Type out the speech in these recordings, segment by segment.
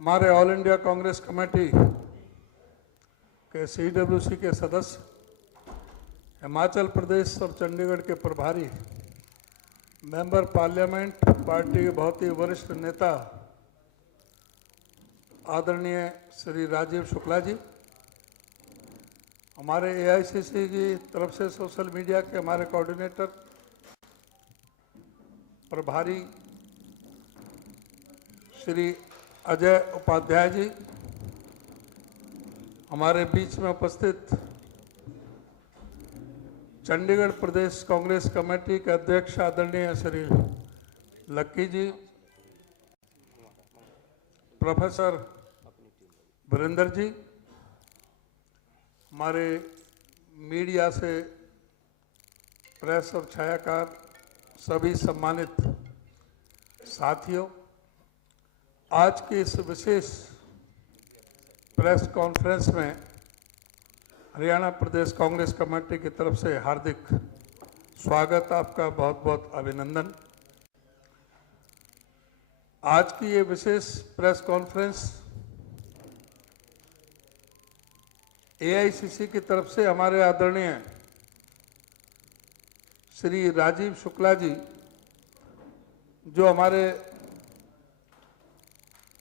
हमारे all India Congress committee के CWC के सदस्य, हिमाचल प्रदेश और चंडीगढ़ के प्रभारी, मेंबर पार्लियामेंट, पार्टी के बहुत ही वरिष्ठ नेता आदरणीय श्री राजीव शुक्ला जी, हमारे AICC की तरफ से सोशल मीडिया के हमारे कोऑर्डिनेटर प्रभारी श्री अजय उपाध्याय जी, हमारे बीच में उपस्थित चंडीगढ़ प्रदेश कांग्रेस कमेटी के अध्यक्ष आदरणीय श्री लक्की जी, प्रोफेसर वीरेंद्र जी, हमारे मीडिया से प्रेस और छायाकार सभी सम्मानित साथियों, आज की इस विशेष प्रेस कॉन्फ्रेंस में हरियाणा प्रदेश कांग्रेस कमेटी की तरफ से हार्दिक स्वागत, आपका बहुत बहुत अभिनंदन। आज की ये विशेष प्रेस कॉन्फ्रेंस AICC की तरफ से हमारे आदरणीय श्री राजीव शुक्ला जी, जो हमारे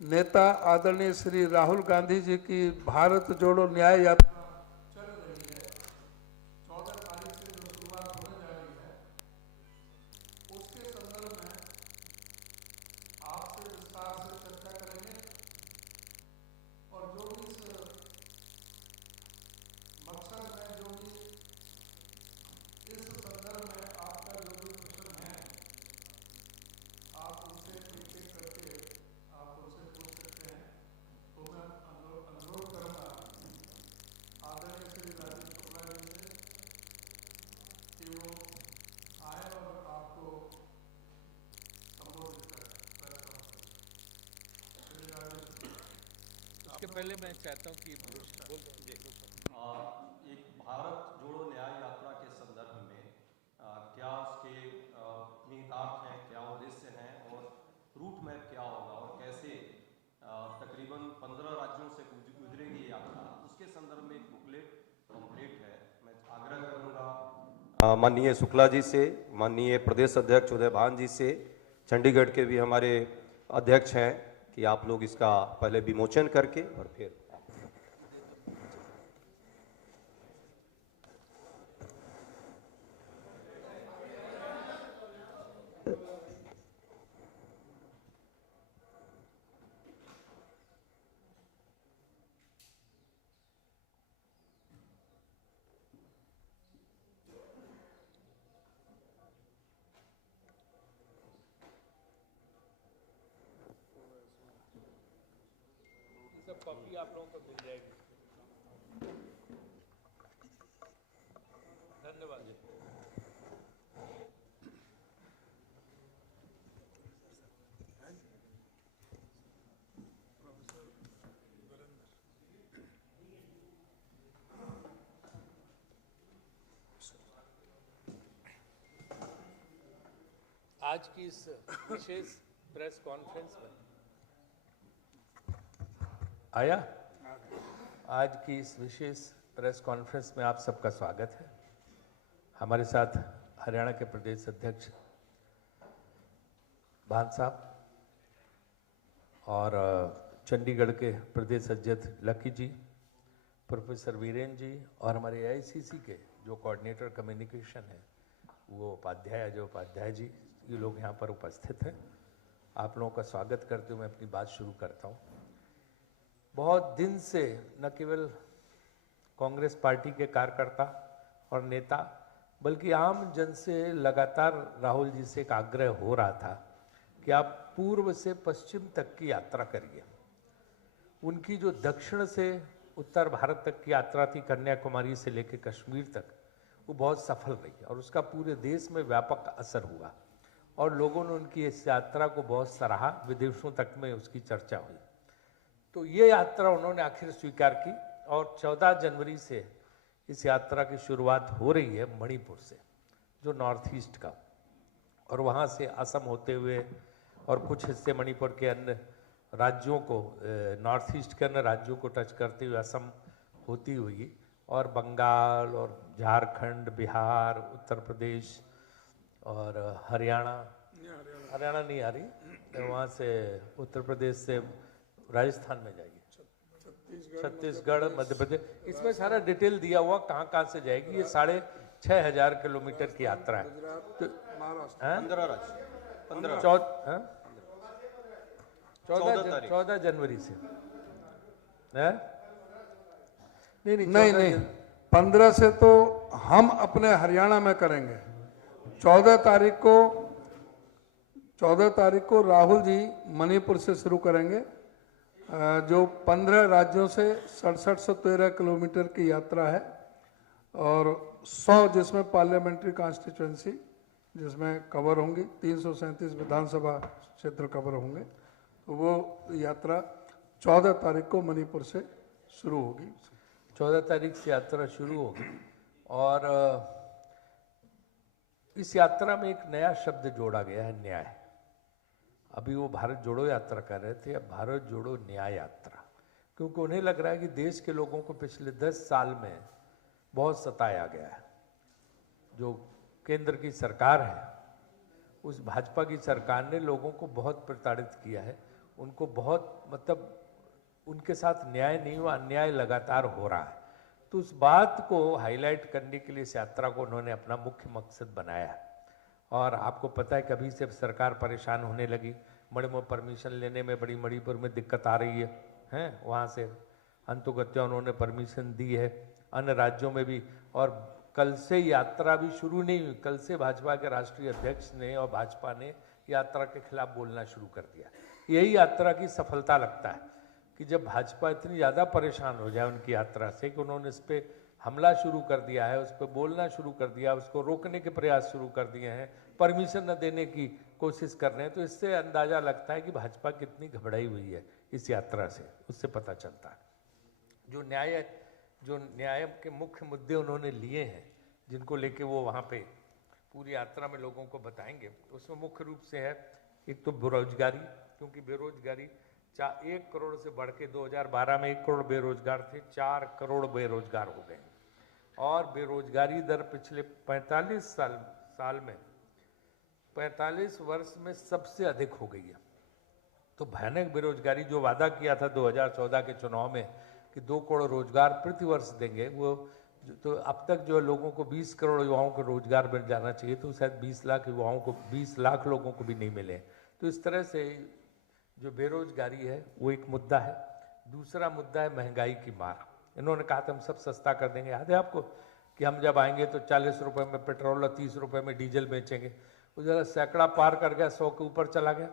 नेता आदरणीय श्री राहुल गांधी जी की भारत जोड़ो न्याय यात्रा चल रही है, 14 तारीख से जो शुरुआत होने जा रही है, उसके संदर्भ में आपसे विस्तार से चर्चा करेंगे और जो भी इस मकसद में, जो भी इस संदर्भ में आपका जो भी प्रश्न है, आप उससे एक करके आप उनसे पूछ सकते हैं। तो मैं अनुरोध करूँगा आदरणीय श्री राजीव शुक्ला जी से कि वो आए और आपको संबोधित करें। उसके पहले मैं चाहता हूँ कि एक भारत जोड़ो न्याय यात्रा के संदर्भ में क्या उसके निहितार्थ हैं, क्या उद्देश्य हैं और रूट मैप क्या होगा और कैसे तकरीबन 15 राज्यों से गुजरेगी ये यात्रा, उसके संदर्भ में एक बुकलेट कंप्लीट है। मैं आग्रह करूँगा माननीय शुक्ला जी से, माननीय प्रदेश अध्यक्ष उदय भान जी से, चंडीगढ़ के भी हमारे अध्यक्ष हैं, कि आप लोग इसका पहले विमोचन करके और फिर सब कॉपी आप लोगों को मिल जाएगी। धन्यवाद जी। आज की इस विशेष प्रेस कॉन्फ्रेंस में आज की इस विशेष प्रेस कॉन्फ्रेंस में आप सबका स्वागत है। हमारे साथ हरियाणा के प्रदेश अध्यक्ष भान साहब और चंडीगढ़ के प्रदेश अध्यक्ष लकी जी, प्रोफेसर वीरेंद्र जी और हमारे AICC के जो कोऑर्डिनेटर कम्युनिकेशन है वो अजय उपाध्याय जी, ये लोग यहाँ पर उपस्थित हैं। आप लोगों का स्वागत करते हुए मैं अपनी बात शुरू करता हूँ। बहुत दिन से न केवल कांग्रेस पार्टी के कार्यकर्ता और नेता, बल्कि आम जन से लगातार राहुल जी से एक आग्रह हो रहा था कि आप पूर्व से पश्चिम तक की यात्रा करिए। उनकी जो दक्षिण से उत्तर भारत तक की यात्रा थी, कन्याकुमारी से लेकर कश्मीर तक, वो बहुत सफल रही और उसका पूरे देश में व्यापक असर हुआ और लोगों ने उनकी इस यात्रा को बहुत सराहा, विदेशों तक में उसकी चर्चा हुई। तो ये यात्रा उन्होंने आखिर स्वीकार की और 14 जनवरी से इस यात्रा की शुरुआत हो रही है मणिपुर से, जो नॉर्थ ईस्ट का, और वहाँ से असम होते हुए और कुछ हिस्से मणिपुर के अन्य राज्यों को, नॉर्थ ईस्ट के अन्य राज्यों को टच करते हुए असम होती हुई और बंगाल और झारखंड, बिहार, उत्तर प्रदेश और हरियाणा नहीं आ रही, वहाँ से उत्तर प्रदेश से राजस्थान में जाएगी, छत्तीसगढ़, मध्य प्रदेश, इसमें सारा डिटेल दिया हुआ कहाँ कहाँ से जाएगी। ये 6,500 किलोमीटर की यात्रा है। तो 15 राज्य, 15 14 जनवरी से है? नहीं, 15 से तो हम अपने हरियाणा में करेंगे। 14 तारीख को राहुल जी मणिपुर से शुरू करेंगे, जो 15 राज्यों से 6713 किलोमीटर की यात्रा है, और 100 जिसमें पार्लियामेंट्री कॉन्स्टिट्यूएंसी जिसमें कवर होंगी, 337 विधानसभा क्षेत्र कवर होंगे। तो वो यात्रा 14 तारीख को मणिपुर से शुरू होगी। 14 तारीख से यात्रा शुरू होगी और इस यात्रा में एक नया शब्द जोड़ा गया है, न्याय। अभी वो भारत जोड़ो यात्रा कर रहे थे, अब भारत जोड़ो न्याय यात्रा, क्योंकि उन्हें लग रहा है कि देश के लोगों को पिछले 10 साल में बहुत सताया गया है। जो केंद्र की सरकार है, उस भाजपा की सरकार ने लोगों को बहुत प्रताड़ित किया है, उनको बहुत, मतलब उनके साथ न्याय नहीं हुआ, अन्याय लगातार हो रहा है। तो उस बात को हाईलाइट करने के लिए इस यात्रा को उन्होंने अपना मुख्य मकसद बनाया है। और आपको पता है कभी से सरकार परेशान होने लगी, मणिपुर परमिशन लेने में, बड़ी मणिपुर में दिक्कत आ रही है, वहाँ से अंतुगत्या उन्होंने परमिशन दी है, अन्य राज्यों में भी। और कल से यात्रा भी शुरू नहीं हुई, कल से भाजपा के राष्ट्रीय अध्यक्ष ने और भाजपा ने यात्रा के खिलाफ बोलना शुरू कर दिया। यही यात्रा की सफलता लगता है कि जब भाजपा इतनी ज़्यादा परेशान हो जाए उनकी यात्रा से कि उन्होंने इस पर हमला शुरू कर दिया है, उस पर बोलना शुरू कर दिया, उसको रोकने के प्रयास शुरू कर दिए हैं, परमिशन न देने की कोशिश कर रहे हैं, तो इससे अंदाज़ा लगता है कि भाजपा कितनी घबराई हुई है इस यात्रा से, उससे पता चलता है। जो न्याय के मुख्य मुद्दे उन्होंने लिए हैं, जिनको लेके वो वहाँ पे पूरी यात्रा में लोगों को बताएंगे, उसमें मुख्य रूप से है एक तो बेरोजगारी, क्योंकि बेरोजगारी 1 करोड़ से बढ़ के 2012 में 1 करोड़ बेरोजगार थे, 4 करोड़ बेरोजगार हो गए। और बेरोजगारी दर पिछले 45 साल में 45 वर्ष में सबसे अधिक हो गई है। तो भयानक बेरोजगारी, जो वादा किया था 2014 के चुनाव में कि 2 करोड़ रोजगार प्रति वर्ष देंगे, वो तो अब तक जो लोगों को 20 करोड़ युवाओं को रोजगार मिल जाना चाहिए, तो शायद 20 लाख युवाओं को, 20 लाख लोगों को भी नहीं मिले। तो इस तरह से जो बेरोजगारी है वो एक मुद्दा है। दूसरा मुद्दा है महंगाई की मार। इन्होंने कहा था हम सब सस्ता कर देंगे, याद है आपको कि हम जब आएंगे तो 40 रुपए में पेट्रोल और 30 रुपए में डीजल बेचेंगे। वो जरा सैकड़ा पार कर गया, 100 के ऊपर चला गया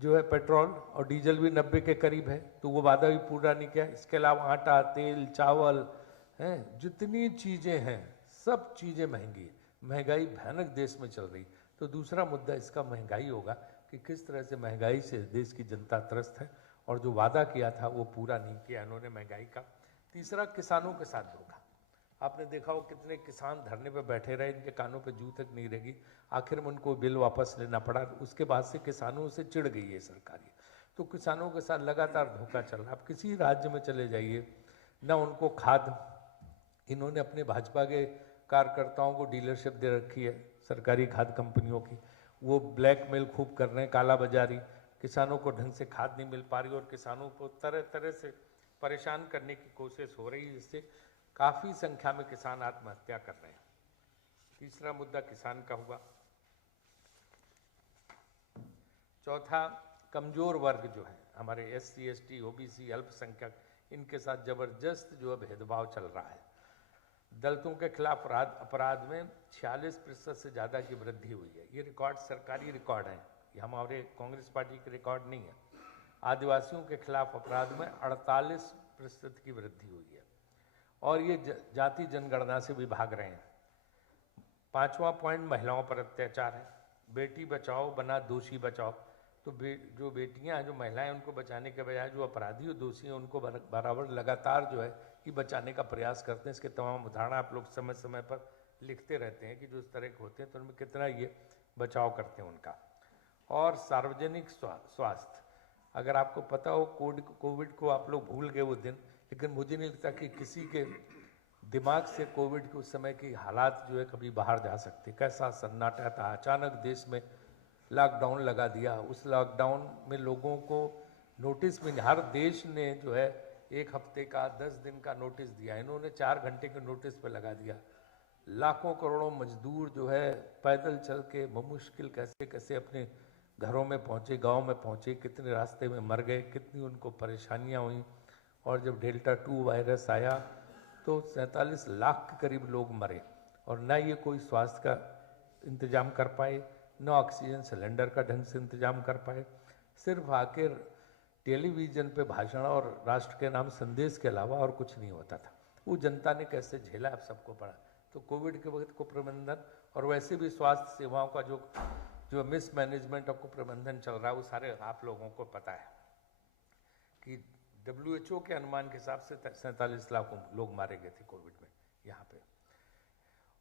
जो है पेट्रोल, और डीजल भी 90 के करीब है, तो वो वादा भी पूरा नहीं किया। इसके अलावा आटा, तेल, चावल हैं, जितनी चीज़ें हैं सब चीज़ें महंगी, महंगाई भयानक देश में चल रही। तो दूसरा मुद्दा इसका महंगाई होगा कि किस तरह से महंगाई से देश की जनता त्रस्त है और जो वादा किया था वो पूरा नहीं किया इन्होंने महंगाई का। तीसरा, किसानों के साथ धोखा। आपने देखा हो कितने किसान धरने पे बैठे रहे, इनके कानों पे जू तक नहीं रहेगी, आखिर में उनको बिल वापस लेना पड़ा। उसके बाद से किसानों से चिढ़ गई है सरकार। तो किसानों के साथ लगातार धोखा चल रहा। आप किसी राज्य में चले जाइए, ना उनको खाद, इन्होंने अपने भाजपा के कार्यकर्ताओं को डीलरशिप दे रखी है सरकारी खाद कंपनियों की, वो ब्लैकमेल खूब कर रहे हैं, काला बाजारी, किसानों को ढंग से खाद नहीं मिल पा रही और किसानों को तरह तरह से परेशान करने की कोशिश हो रही है, जिससे काफ़ी संख्या में किसान आत्महत्या कर रहे हैं। तीसरा मुद्दा किसान का हुआ। चौथा, कमज़ोर वर्ग जो है हमारे SC, ST, OBC, अल्पसंख्यक, इनके साथ ज़बरदस्त जो है भेदभाव चल रहा है। दलितों के खिलाफ अपराध में 46% से ज़्यादा की वृद्धि हुई है। ये रिकॉर्ड सरकारी रिकॉर्ड है, ये हमारे कांग्रेस पार्टी के रिकॉर्ड नहीं है। आदिवासियों के खिलाफ अपराध में 48% की वृद्धि हुई है और ये जाति जनगणना से भी भाग रहे हैं। 5वां पॉइंट, महिलाओं पर अत्याचार है। बेटी बचाओ बना दोषी बचाओ। तो जो बेटियां हैं, जो महिलाएं, उनको बचाने के बजाय जो अपराधी और दोषी हैं उनको बराबर लगातार जो है कि बचाने का प्रयास करते हैं। इसके तमाम उदाहरण आप लोग समय समय पर लिखते रहते हैं कि जो इस तरह के होते हैं तो उनमें कितना ये बचाव करते हैं उनका। और सार्वजनिक स्वास्थ्य, अगर आपको पता हो कोविड को आप लोग भूल गए वो दिन, लेकिन मुझे नहीं लगता कि किसी के दिमाग से कोविड के उस समय की हालात जो है कभी बाहर जा सकते। कैसा सन्नाटा था, अचानक देश में लॉकडाउन लगा दिया। उस लॉकडाउन में लोगों को नोटिस में, हर देश ने जो है 1 हफ्ते का 10 दिन का नोटिस दिया, इन्होंने 4 घंटे के नोटिस पे लगा दिया। लाखों करोड़ों मजदूर जो है पैदल चल के मुश्किल कैसे कैसे अपने घरों में पहुँचे, गांव में पहुँचे, कितने रास्ते में मर गए, कितनी उनको परेशानियां हुई। और जब डेल्टा 2 वायरस आया तो 47 लाख के करीब लोग मरे, और न ये कोई स्वास्थ्य का इंतजाम कर पाए, न ऑक्सीजन सिलेंडर का ढंग से इंतजाम कर पाए। सिर्फ आकर टेलीविज़न पे भाषण और राष्ट्र के नाम संदेश के अलावा और कुछ नहीं होता था। वो जनता ने कैसे झेला आप सबको पड़ा। तो कोविड के वक्त को प्रबंधन और वैसे भी स्वास्थ्य सेवाओं का जो मिसमैनेजमेंट और कुप्रबंधन चल रहा है, वो सारे आप लोगों को पता है कि WHO के अनुमान के हिसाब से 47 लाख लोग मारे गए थे कोविड में यहाँ पे।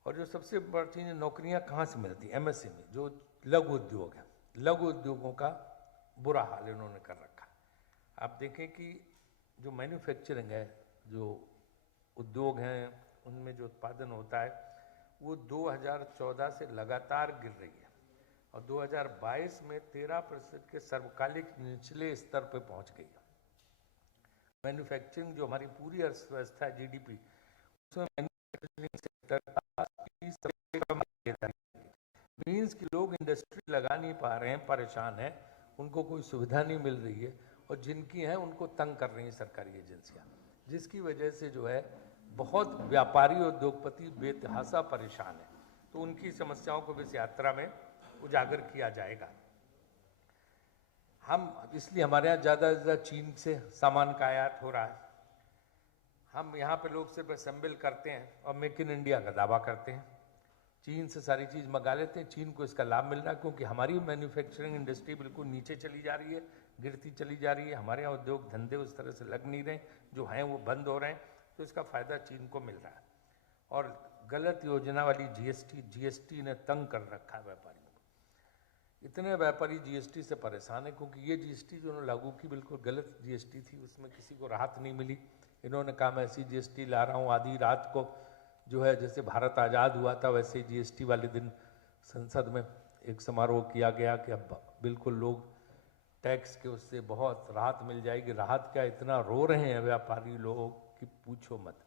और जो सबसे बड़ी चीज़, नौकरियाँ कहाँ से मिलती? MSME, जो लघु उद्योग है, लघु उद्योगों का बुरा हाल इन्होंने कर रखा। आप देखें कि जो मैन्युफैक्चरिंग है, जो उद्योग हैं, उनमें जो उत्पादन होता है वो 2014 से लगातार गिर रही है, और 2022 में 13% के सर्वकालिक निचले स्तर पर पहुंच गई है। मैन्युफैक्चरिंग जो हमारी पूरी अर्थव्यवस्था है, GDP, उसमें मैन्युफैक्चरिंग सेक्टर का सबसे कम हिस्सेदारी है। मीन्स कि लोग इंडस्ट्री लगा नहीं पा रहे हैं, परेशान हैं, उनको कोई सुविधा नहीं मिल रही है, और जिनकी हैं उनको तंग कर रही हैं सरकारी एजेंसियां, जिसकी वजह से जो है बहुत व्यापारी और उद्योगपति बेतहासा परेशान है। तो उनकी समस्याओं को भी इस यात्रा में उजागर किया जाएगा। हम इसलिए हमारे यहाँ ज़्यादा से ज़्यादा चीन से सामान का आयात हो रहा है। हम यहाँ पे लोग सिर्फ असेंबल करते हैं और मेक इन इंडिया का दावा करते हैं, चीन से सारी चीज़ मंगा लेते हैं। चीन को इसका लाभ मिल रहा है क्योंकि हमारी मैन्युफैक्चरिंग इंडस्ट्री बिल्कुल नीचे चली जा रही है, गिरती चली जा रही है। हमारे यहाँ उद्योग धंधे उस तरह से लग नहीं रहे, जो हैं वो बंद हो रहे हैं, तो इसका फ़ायदा चीन को मिल रहा है। और गलत योजना वाली GST ने तंग कर रखा है व्यापारियों को। इतने व्यापारी GST से परेशान है क्योंकि ये GST जो उन्होंने लागू की बिल्कुल गलत GST थी, उसमें किसी को राहत नहीं मिली। इन्होंने कहा मैं ऐसी GST ला रहा हूँ, आधी रात को जो है जैसे भारत आज़ाद हुआ था वैसे ही GST वाले दिन संसद में एक समारोह किया गया कि अब बिल्कुल लोग टैक्स के उससे बहुत राहत मिल जाएगी। राहत क्या, इतना रो रहे हैं व्यापारी लोग कि पूछो मत।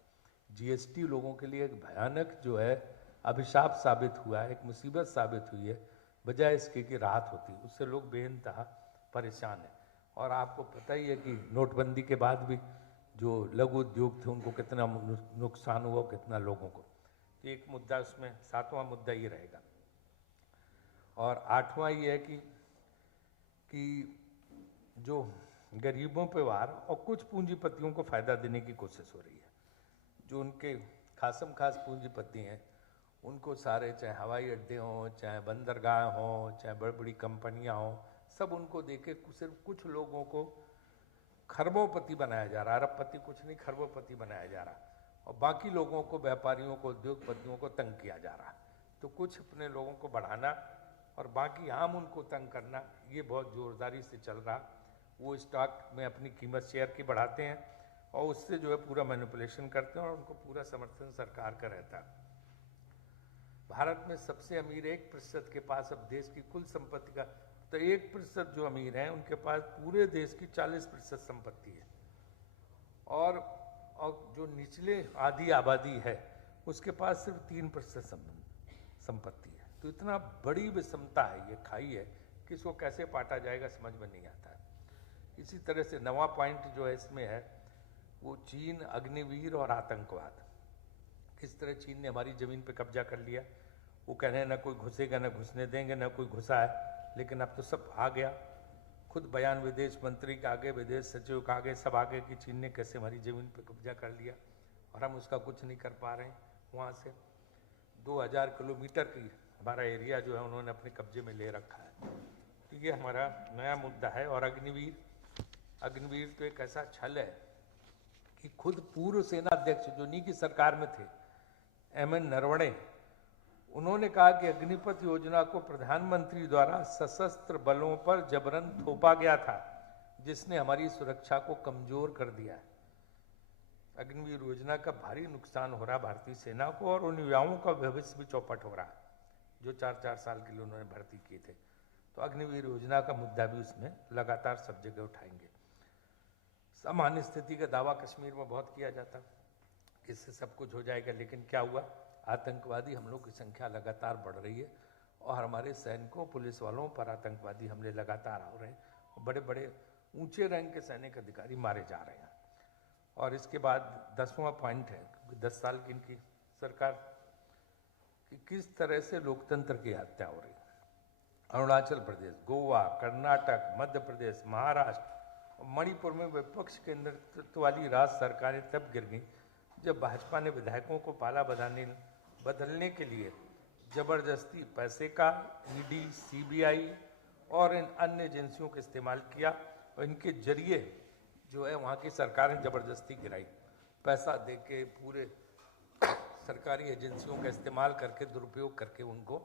GST लोगों के लिए एक भयानक जो है अभिशाप साबित हुआ है, एक मुसीबत साबित हुई है, बजाय इसके कि राहत होती, उससे लोग बेइंतहा परेशान हैं। और आपको पता ही है कि नोटबंदी के बाद भी जो लघु उद्योग थे उनको कितना नुकसान हुआ, कितना लोगों को। तो एक मुद्दा उसमें, 7वां मुद्दा ये रहेगा। और 8वां ये है कि जो गरीबों पे वार और कुछ पूंजीपतियों को फ़ायदा देने की कोशिश हो रही है। जो उनके खासम खास पूंजीपति हैं उनको सारे, चाहे हवाई अड्डे हों, चाहे बंदरगाह हों, चाहे बड़ी बड़ी कंपनियां हों, सब उनको देके सिर्फ कुछ लोगों को खरबोपति बनाया जा रहा है। अरबपति कुछ नहीं, खरबोपति बनाया जा रहा है, और बाकी लोगों को, व्यापारियों को, उद्योगपतियों को तंग किया जा रहा है। तो कुछ अपने लोगों को बढ़ाना और बाकी आम उनको तंग करना, ये बहुत ज़ोरदारी से चल रहा। वो स्टॉक में अपनी कीमत शेयर की बढ़ाते हैं और उससे जो है पूरा मैनिपुलेशन करते हैं, और उनको पूरा समर्थन सरकार का रहता है। भारत में सबसे अमीर 1% के पास अब देश की कुल संपत्ति का, तो 1% जो अमीर हैं उनके पास पूरे देश की 40% संपत्ति है, और जो निचले आधी आबादी है उसके पास सिर्फ 3% संपत्ति है। तो इतना बड़ी विषमता है, ये खाई है कि इसको कैसे पाटा जाएगा समझ में नहीं आता है। इसी तरह से 9वां पॉइंट जो है इसमें है वो चीन, अग्निवीर और आतंकवाद। किस तरह चीन ने हमारी ज़मीन पे कब्जा कर लिया। वो कह रहे हैं ना कोई घुसेगा, ना घुसने देंगे, ना कोई घुसा है, लेकिन अब तो सब आ गया। खुद बयान विदेश मंत्री का आगे, विदेश सचिव का आगे, सब आगे कि चीन ने कैसे हमारी ज़मीन पे कब्जा कर लिया और हम उसका कुछ नहीं कर पा रहे हैं। वहाँ से 2000 किलोमीटर की हमारा एरिया जो है उन्होंने अपने कब्जे में ले रखा है। तो ये हमारा नया मुद्दा है। और अग्निवीर तो एक ऐसा छल है कि खुद पूर्व सेनाध्यक्ष जो नी की सरकार में थे, MN नरवणे, उन्होंने कहा कि अग्निपथ योजना को प्रधानमंत्री द्वारा सशस्त्र बलों पर जबरन थोपा गया था। जिसने हमारी सुरक्षा को कमजोर कर दिया है। अग्निवीर योजना का भारी नुकसान हो रहा है भारतीय सेना को, और उन युवाओं का भविष्य भी चौपट हो रहा है जो 4-4 साल के लिए उन्होंने भर्ती किए थे। तो अग्निवीर योजना का मुद्दा भी उसमें लगातार सब जगह उठाएंगे। सामान्य स्थिति का दावा कश्मीर में बहुत किया जाता कि इससे सब कुछ हो जाएगा, लेकिन क्या हुआ? आतंकवादी हमलों की संख्या लगातार बढ़ रही है और हमारे सैनिकों पुलिस वालों पर आतंकवादी हमले लगातार हो रहे हैं। बड़े बड़े ऊंचे रैंक के सैनिक अधिकारी मारे जा रहे हैं। और इसके बाद 10वां पॉइंट है, 10 साल की इनकी सरकार कि किस तरह से लोकतंत्र की हत्या हो रही है। अरुणाचल प्रदेश, गोवा, कर्नाटक, मध्य प्रदेश, महाराष्ट्र और मणिपुर में विपक्ष के नेतृत्व वाली राज्य सरकारें तब गिर गई जब भाजपा ने विधायकों को पाला बदलने के लिए जबरदस्ती पैसे का ईडी, सीबीआई और इन अन्य एजेंसियों का इस्तेमाल किया और इनके जरिए जो है वहाँ की सरकारें जबरदस्ती गिराई। पैसा देके पूरे सरकारी एजेंसियों का इस्तेमाल करके, दुरुपयोग करके उनको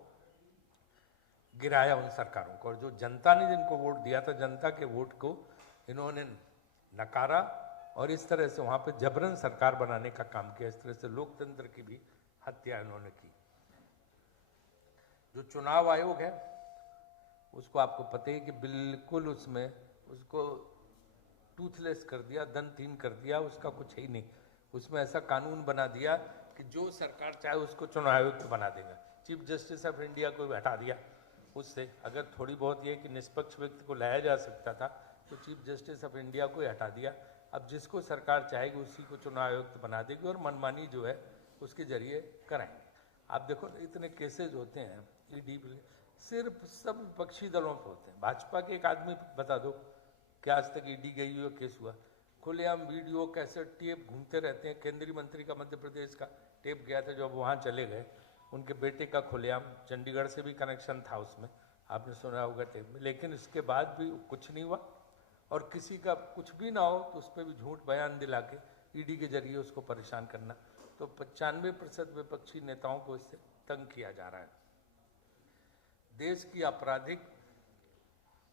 गिराया उन सरकारों को। और जो जनता ने जिनको वोट दिया था, जनता के वोट को इन्होंने नकारा और इस तरह से वहाँ पे जबरन सरकार बनाने का काम किया। इस तरह से लोकतंत्र की भी हत्या इन्होंने की। जो चुनाव आयोग है उसको आपको पता है कि बिल्कुल उसमें उसको टूथलेस कर दिया, दंतहीन कर दिया, उसका कुछ ही नहीं। उसमें ऐसा कानून बना दिया कि जो सरकार चाहे उसको चुनाव आयुक्त बना देगा। चीफ जस्टिस ऑफ इंडिया को भी हटा दिया उससे। अगर थोड़ी बहुत ये कि निष्पक्ष व्यक्ति को लाया जा सकता था तो चीफ जस्टिस ऑफ इंडिया को ही हटा दिया। अब जिसको सरकार चाहेगी उसी को चुनाव आयुक्त बना देगी और मनमानी जो है उसके जरिए कराएंगे। आप देखो इतने केसेज होते हैं ईडी, सिर्फ सब विपक्षी दलों पे होते हैं। भाजपा के एक आदमी बता दो कि आज तक ईडी गई हुई केस हुआ? खुलेआम वीडियो कैसेट टेप घूमते रहते हैं। केंद्रीय मंत्री का मध्य प्रदेश का टेप गया था, जब वहाँ चले गए उनके बेटे का खुलेआम, चंडीगढ़ से भी कनेक्शन था उसमें, आपने सुना होगा टेप में। लेकिन इसके बाद भी कुछ नहीं हुआ और किसी का कुछ भी ना हो तो उस पर भी झूठ बयान दिला के ईडी के जरिए उसको परेशान करना। तो 95% विपक्षी नेताओं को इससे तंग किया जा रहा है। देश की आपराधिक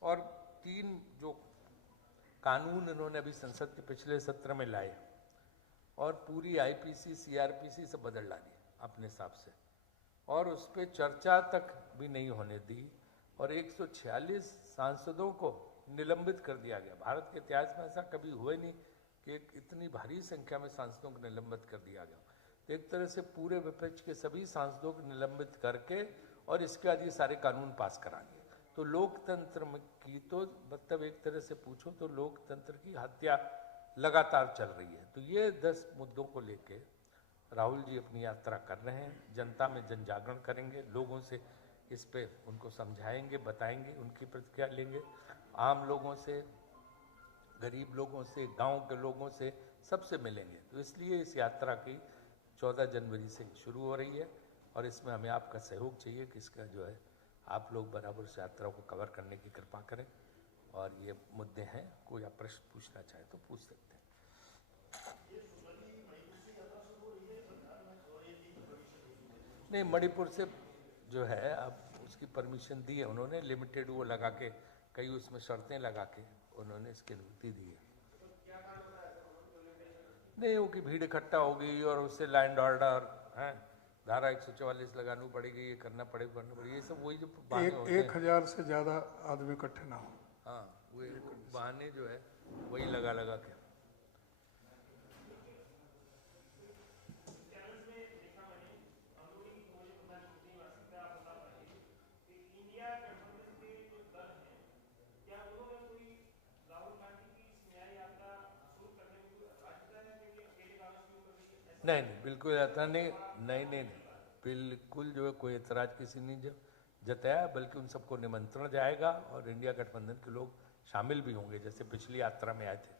और 3 जो कानून इन्होंने अभी संसद के पिछले सत्र में लाए और पूरी आईपीसी, सीआरपीसी से बदल डाली अपने हिसाब से, और उस पर चर्चा तक भी नहीं होने दी और 146 सांसदों को निलंबित कर दिया गया। भारत के इतिहास में ऐसा कभी हुआ नहीं कि एक इतनी भारी संख्या में सांसदों को निलंबित कर दिया गया। तो एक तरह से पूरे विपक्ष के सभी सांसदों को निलंबित करके और इसके बाद ये सारे कानून पास कराएंगे। तो लोकतंत्र में की तो मतलब एक तरह से पूछो तो लोकतंत्र की हत्या लगातार चल रही है। तो ये 10 मुद्दों को लेके राहुल जी अपनी यात्रा कर रहे हैं। जनता में जन जागरण करेंगे, लोगों से इस पे उनको समझाएंगे, बताएंगे, उनकी प्रतिक्रिया लेंगे। आम लोगों से, गरीब लोगों से, गांव के लोगों से, सबसे मिलेंगे। तो इसलिए इस यात्रा की 14 जनवरी से शुरू हो रही है और इसमें हमें आपका सहयोग चाहिए कि इसका जो है आप लोग बराबर से यात्रा को कवर करने की कृपा करें। और ये मुद्दे हैं, कोई आप प्रश्न पूछना चाहे तो पूछ सकते हैं। नहीं, मणिपुर से जो है अब उसकी परमिशन दी है उन्होंने, लिमिटेड वो लगा के, कई उसमें शर्तें लगा के उन्होंने इसकी अनुमति दी है। नहीं, वो कि भीड़ इकट्ठा हो गई और उससे लैंड ऑर्डर है, धारा 144 लगानी पड़ेगी, ये करना पड़ेगा, ये सब वही जो बहाने होते हैं। 1000 से ज़्यादा आदमी इकट्ठे ना हो। हाँ, वो बहाने जो है वही लगा के। नहीं, बिल्कुल ऐसा नहीं, बिल्कुल जो है कोई एतराज किसी ने जताया, बल्कि उन सबको निमंत्रण जाएगा और इंडिया गठबंधन के लोग शामिल भी होंगे, जैसे पिछली यात्रा में आए थे।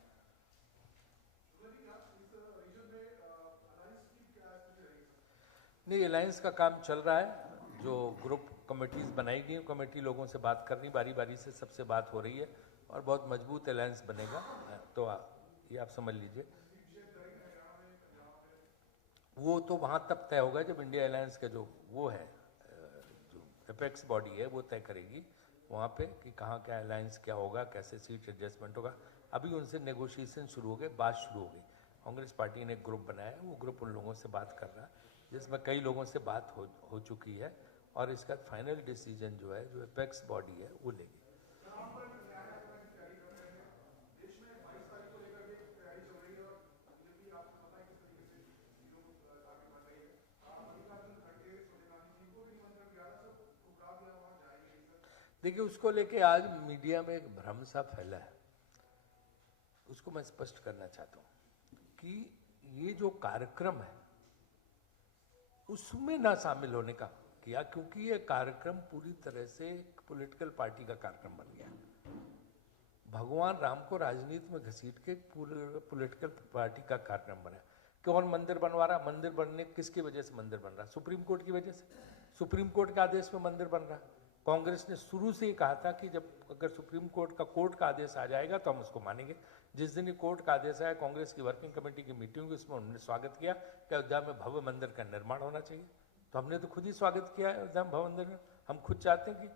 नहीं, अलायंस का काम चल रहा है। जो ग्रुप कमेटीज बनाई गई, कमेटी लोगों से बात करनी, बारी बारी से सबसे बात हो रही है और बहुत मजबूत अलायंस बनेगा। तो ये आप समझ लीजिए, वो तो वहाँ तब तय होगा जब इंडिया अलायंस का जो वो है, जो एपेक्स बॉडी है, वो तय करेगी वहाँ पे कि कहाँ क्या अलायंस क्या होगा, कैसे सीट एडजस्टमेंट होगा। अभी उनसे नेगोशिएशन शुरू हो गए, बात शुरू हो गई। कांग्रेस पार्टी ने एक ग्रुप बनाया है, वो ग्रुप उन लोगों से बात कर रहा है, जिसमें कई लोगों से बात हो चुकी है, और इसका फाइनल डिसीजन जो है, जो एपेक्स बॉडी है, वो लेगी। देखिए, उसको लेके आज मीडिया में एक भ्रम सा फैला है, उसको मैं स्पष्ट करना चाहता हूं कि ये जो कार्यक्रम है उसमें ना शामिल होने का किया, क्योंकि ये कार्यक्रम पूरी तरह से एक पॉलिटिकल पार्टी का कार्यक्रम बन गया। भगवान राम को राजनीति में घसीट के पॉलिटिकल पार्टी का कार्यक्रम बना। कौन मंदिर बनवा रहा? मंदिर बनने किसकी वजह से मंदिर बन रहा? सुप्रीम कोर्ट की वजह से। सुप्रीम कोर्ट के आदेश में मंदिर बन रहा। कांग्रेस ने शुरू से ही कहा था कि जब अगर सुप्रीम कोर्ट का आदेश आ जाएगा तो हम उसको मानेंगे। जिस दिन कोर्ट का आदेश आया, कांग्रेस की वर्किंग कमेटी की मीटिंग हुई, उसमें उन्होंने स्वागत किया कि अयोध्या में भव्य मंदिर का निर्माण होना चाहिए। तो हमने तो खुद ही स्वागत किया है अयोध्या में भव्य मंदिर में। हम खुद चाहते हैं कि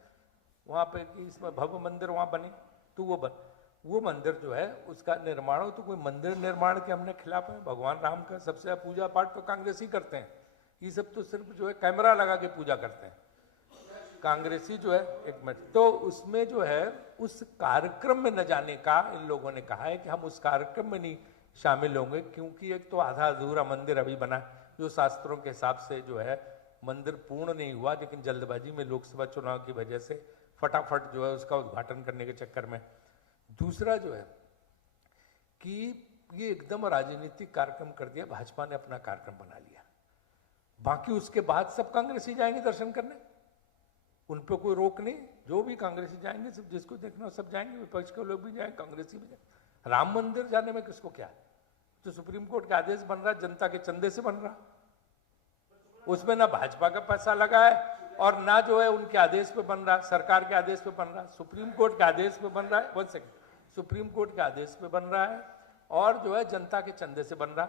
वहाँ पे कि इसमें भव्य मंदिर वहाँ बने, तो वो मंदिर जो है उसका निर्माण हो। तो कोई मंदिर निर्माण के हमने खिलाफ है? भगवान राम का सबसे ज्यादा पूजा पाठ तो कांग्रेस ही करते हैं। ये सब तो सिर्फ जो है कैमरा लगा के पूजा करते हैं कांग्रेसी जो है। एक मिनट, तो उसमें जो है उस कार्यक्रम में न जाने का इन लोगों ने कहा है कि हम उस कार्यक्रम में नहीं शामिल होंगे, क्योंकि एक तो आधा अधूरा मंदिर अभी बना, जो शास्त्रों के हिसाब से जो है मंदिर पूर्ण नहीं हुआ, लेकिन जल्दबाजी में लोकसभा चुनाव की वजह से फटाफट जो है उसका उद्घाटन करने के चक्कर में। दूसरा जो है कि ये एकदम राजनीतिक कार्यक्रम कर दिया, भाजपा ने अपना कार्यक्रम बना लिया। बाकी उसके बाद सब कांग्रेसी जाएंगे दर्शन करने, उन पर कोई रोक नहीं। जो भी कांग्रेसी जाएंगे, सब जिसको देखना सब जाएंगे, विपक्ष के लोग भी जाएंगे, कांग्रेसी भी जाएंगे। राम मंदिर जाने में किसको क्या है? तो सुप्रीम कोर्ट का आदेश बन रहा, जनता के चंदे से बन रहा, उसमें ना भाजपा का पैसा लगा है और ना जो है उनके आदेश पे बन रहा, सरकार के आदेश पे बन रहा, सुप्रीम कोर्ट के आदेश पे बन रहा है। 1 सेकंड, सुप्रीम कोर्ट के आदेश पे बन रहा है और जो है जनता के चंदे से बन रहा।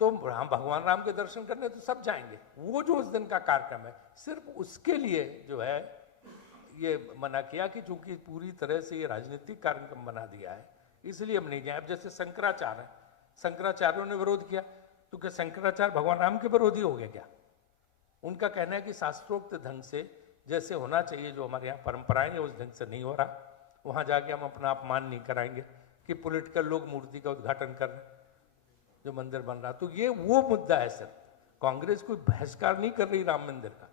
तो हम भगवान राम के दर्शन करने तो सब जाएंगे। वो जो उस दिन का कार्यक्रम है, सिर्फ उसके लिए जो है ये मना किया कि चूंकि पूरी तरह से ये राजनीतिक कार्यक्रम बना दिया है, इसलिए हम नहीं जाए। अब जैसे शंकराचार्य है, शंकराचार्यों ने विरोध किया, तो क्या शंकराचार्य भगवान राम के विरोधी हो गए क्या? उनका कहना है कि शास्त्रोक्त ढंग से जैसे होना चाहिए, जो हमारे यहाँ परंपराएं हैं, उस ढंग से नहीं हो रहा। वहां जाके हम अपना अपमान नहीं कराएंगे कि पॉलिटिकल लोग मूर्ति का उद्घाटन कर रहे हैं, जो मंदिर बन रहा। तो ये वो मुद्दा है सर। कांग्रेस कोई बहिष्कार नहीं कर रही राम मंदिर का,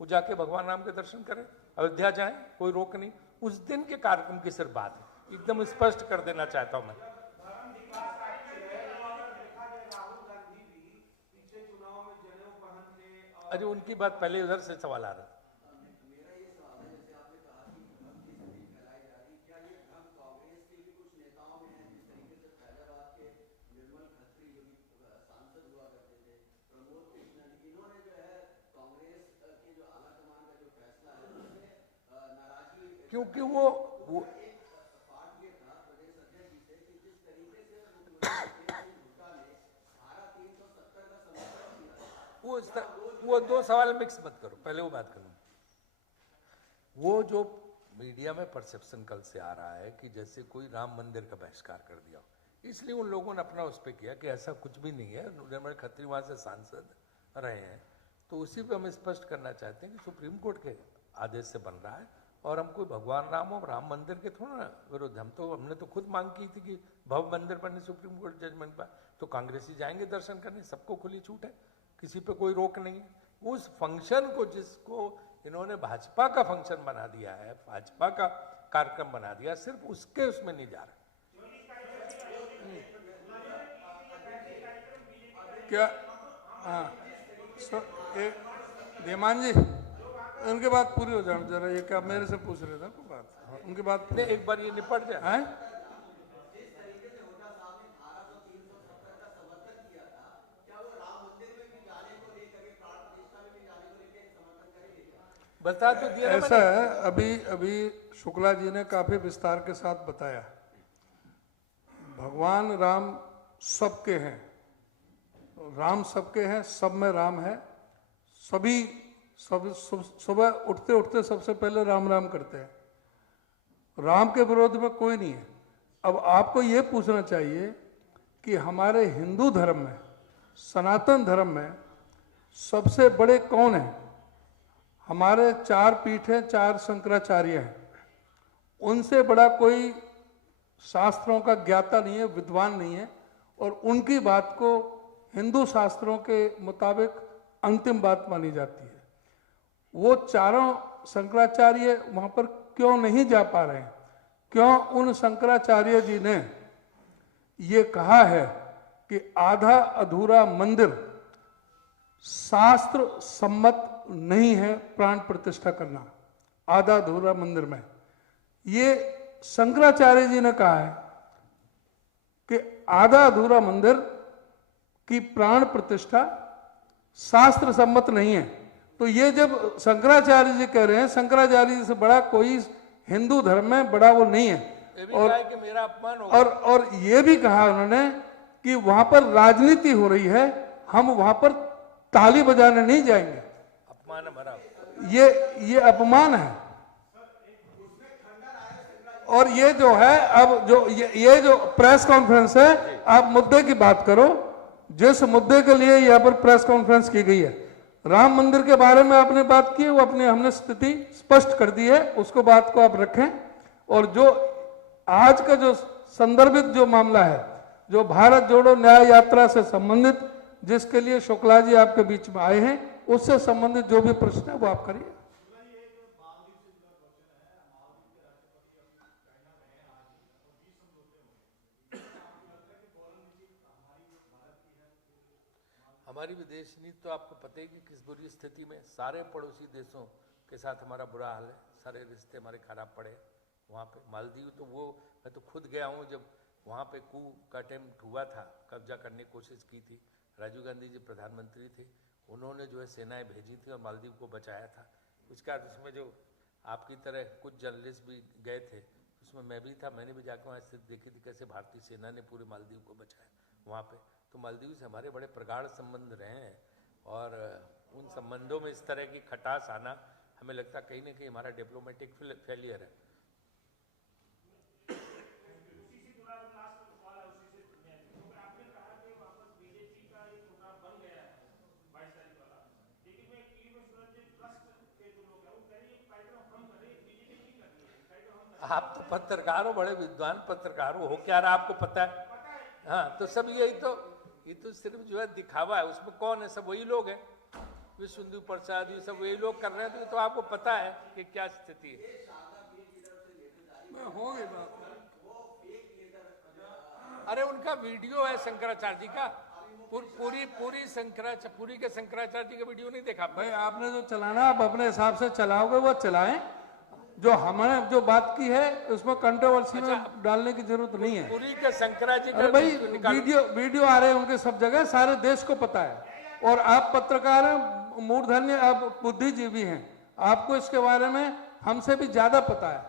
वो जाके भगवान राम के दर्शन करें, अयोध्या जाएं, कोई रोक नहीं। उस दिन के कार्यक्रम की सिर्फ बात है, एकदम स्पष्ट कर देना चाहता हूं मैं। अरे उनकी बात पहले उधर से सवाल आ रहा। क्योंकि वो वो दो सवाल मिक्स मत करो, पहले वो बात करूँ। वो जो मीडिया में परसेप्शन कल से आ रहा है कि जैसे कोई राम मंदिर का बहिष्कार कर दिया, इसलिए उन लोगों ने अपना उस पर किया कि ऐसा कुछ भी नहीं है। निर्मल खत्री वहाँ से सांसद रहे हैं, तो उसी पे हम स्पष्ट करना चाहते हैं कि सुप्रीम कोर्ट के आदेश से बन रहा है और हम कोई भगवान राम और राम मंदिर के थोड़ा ना विरोध। हमने तो खुद मांग की थी कि भव्य मंदिर बनने, सुप्रीम कोर्ट जजमेंट पर तो कांग्रेसी जाएंगे दर्शन करने, सबको खुली छूट है, किसी पे कोई रोक नहीं है। उस फंक्शन को जिसको इन्होंने भाजपा का फंक्शन बना दिया है, भाजपा का कार्यक्रम बना दिया, सिर्फ उसके उसमें नहीं जा रहा। क्या? हाँ, देमान जी, उनकी बात पूरी हो जाए जरा। ये क्या मेरे से पूछ रहे थे आपको बात? उनकी बात नहीं, एक बार ये निपट जाए। बता तो दिया ऐसा है, अभी शुक्ला जी ने काफी विस्तार के साथ बताया, भगवान राम सबके हैं, राम सबके हैं, सब में राम है। सभी सुबह उठते उठते सबसे पहले राम राम करते हैं। राम के विरोध में कोई नहीं है। अब आपको ये पूछना चाहिए कि हमारे हिंदू धर्म में, सनातन धर्म में सबसे बड़े कौन हैं? हमारे 4 पीठ हैं, 4 शंकराचार्य हैं। उनसे बड़ा कोई शास्त्रों का ज्ञाता नहीं है, विद्वान नहीं है, और उनकी बात को हिंदू शास्त्रों के मुताबिक अंतिम बात मानी जाती है। वो चारों शंकराचार्य वहां पर क्यों नहीं जा पा रहे हैं? क्यों उन शंकराचार्य जी ने ये कहा है कि आधा अधूरा मंदिर शास्त्र सम्मत नहीं है प्राण प्रतिष्ठा करना आधा अधूरा मंदिर में? ये शंकराचार्य जी ने कहा है कि आधा अधूरा मंदिर की प्राण प्रतिष्ठा शास्त्र सम्मत नहीं है। तो ये जब शंकराचार्य जी कह रहे हैं, शंकराचार्य जी से बड़ा कोई हिंदू धर्म में बड़ा वो नहीं है। ये भी कहा है कि मेरा अपमान होगा। और ये भी कहा उन्होंने कि वहां पर राजनीति हो रही है, हम वहां पर ताली बजाने नहीं जाएंगे। अपमान हमारा, ये अपमान है। और ये जो है, अब जो ये जो प्रेस कॉन्फ्रेंस है, आप मुद्दे की बात करो। जिस मुद्दे के लिए यहाँ पर प्रेस कॉन्फ्रेंस की गई है, राम मंदिर के बारे में आपने बात की, वो हमने स्थिति स्पष्ट कर दी है, उसको बात को आप रखें। और जो आज का जो संदर्भित जो मामला है, जो भारत जोड़ो न्याय यात्रा से संबंधित, जिसके लिए शुक्ला जी आपके बीच में आए हैं, उससे संबंधित जो भी प्रश्न है वो आप करिए। हमारी विदेश नीति तो आपको पता है कि किस बुरी स्थिति में, सारे पड़ोसी देशों के साथ हमारा बुरा हाल है, सारे रिश्ते हमारे खराब पड़े वहाँ पे। मालदीव तो वो मैं तो खुद गया हूँ, जब वहाँ पे कू का अटेम्प्ट हुआ था, कब्जा करने की कोशिश की थी, राजीव गांधी जी प्रधानमंत्री थे, उन्होंने जो है सेनाएं भेजी थी और मालदीव को बचाया था। उसका उसमें जो आपकी तरह कुछ जर्नलिस्ट भी गए थे, उसमें मैं भी था, मैंने भी जाकर वहाँ स्थिति देखी थी कैसे भारतीय सेना ने पूरे मालदीव को बचाया वहाँ पे। तो मालदीव से हमारे बड़े प्रगाढ़ संबंध रहे हैं, और उन संबंधों में इस तरह की खटास आना हमें लगता कहीं ना कहीं हमारा डिप्लोमेटिक फेलियर है। आप तो पत्रकार हो, बड़े विद्वान पत्रकार हो क्या रहा आपको पता है? हाँ, तो सब ये तो सिर्फ जो है दिखावा है। उसमें कौन है? सब वही लोग हैं, विश्वहिंदू प्रसाद, ये सब वही लोग कर रहे हैं। तो आपको पता है कि क्या स्थिति है। अरे उनका वीडियो है शंकराचार्य जी का, पूरी के शंकराचार्य जी का वीडियो नहीं देखा भाई? आपने जो चलाना, आप अपने हिसाब से चलाओगे वो चलाएं। जो हमने जो बात की है उसमें कंट्रोवर्सी में डालने की जरूरत नहीं है। पूरी के शंकराचार्य जी अरे भाई वीडियो आ रहे हैं उनके सब जगह, सारे देश को पता है। और आप पत्रकार हैं, मूर्धन्य, आप बुद्धिजीवी हैं, आपको इसके बारे में हमसे भी ज्यादा पता है।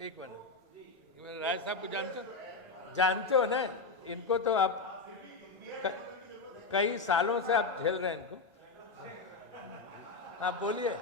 एक मिनट, राय साहब को जानते हो ना? इनको तो आप कई सालों से आप झेल रहे हैं इनको। आप बोलिए।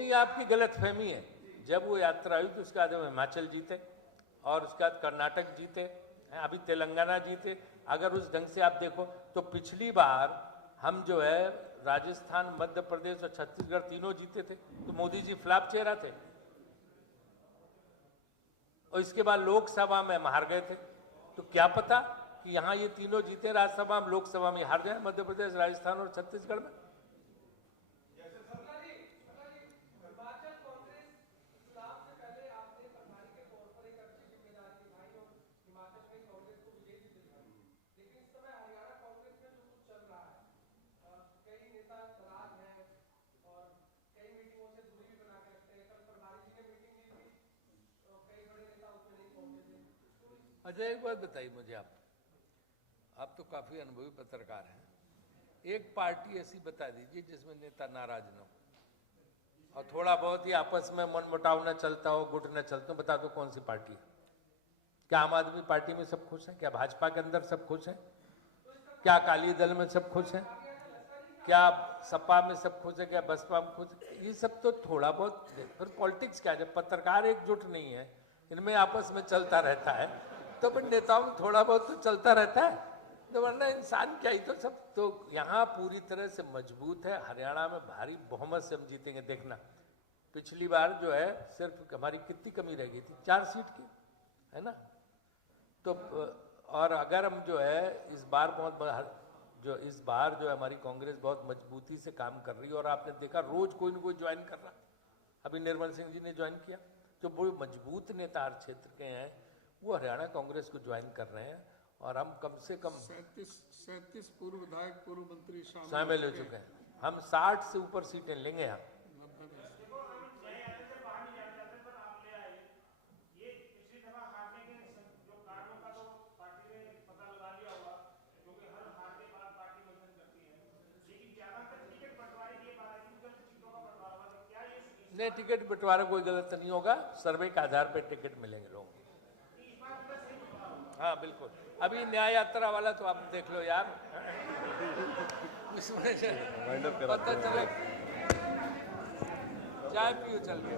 ये आपकी गलतफहमी है। जब वो यात्रा हुई तो उसके बाद हम हिमाचल जीते और उसके बाद कर्नाटक जीते, अभी तेलंगाना जीते। अगर उस ढंग से आप देखो तो पिछली बार हम जो है राजस्थान, मध्य प्रदेश और छत्तीसगढ़ तीनों जीते थे, तो मोदी जी फ्लॉप चेहरा थे। और इसके बाद लोकसभा में हम हार गए थे। तो क्या पता कि यहाँ ये तीनों जीते राज्यसभा में, लोकसभा में हार जाए, मध्य प्रदेश, राजस्थान और छत्तीसगढ़ में। अच्छा एक बात बताइए मुझे, आप तो काफी अनुभवी पत्रकार हैं, एक पार्टी ऐसी बता दीजिए जिसमें नेता नाराज न हो और थोड़ा बहुत ही आपस में मनमुटाव न चलता हो, गुट न चलता हो, बता दो कौन सी पार्टी है? क्या आम आदमी पार्टी में सब खुश हैं? क्या भाजपा के अंदर सब खुश हैं? क्या अकाली दल में सब खुश हैं? क्या सपा में सब खुश है? क्या बसपा में खुश है? ये सब तो थोड़ा बहुत, फिर पॉलिटिक्स क्या है? जब पत्रकार एकजुट नहीं है, इनमें आपस में चलता रहता है, तो फिर नेताओं में थोड़ा बहुत तो चलता रहता है, तो वरना इंसान क्या ही तो सब। तो यहाँ पूरी तरह से मजबूत है। हरियाणा में भारी बहुमत से हम जीतेंगे, देखना। पिछली बार जो है सिर्फ हमारी कितनी कमी रह गई थी? 4 सीट की, है ना? तो और अगर हम जो है इस बार इस बार जो है हमारी कांग्रेस बहुत मजबूती से काम कर रही है, और आपने देखा रोज कोई ना कोई ज्वाइन कर रहा। अभी निर्मल सिंह जी ने ज्वाइन किया। जो बड़े मजबूत नेता हर क्षेत्र के हैं वो हरियाणा कांग्रेस को ज्वाइन कर रहे हैं, और हम कम से कम 37 पूर्व विधायक, पूर्व मंत्री शामिल हो चुके हैं। हम 60 से ऊपर सीटें लेंगे यहाँ। नहीं, टिकट बंटवारा कोई गलत नहीं होगा, सर्वे के आधार पर टिकट मिलेंगे लोगों को। हाँ बिल्कुल। अभी न्याय यात्रा वाला तो आप देख लो यार, इसमें पता चले, चाय पियो चल के।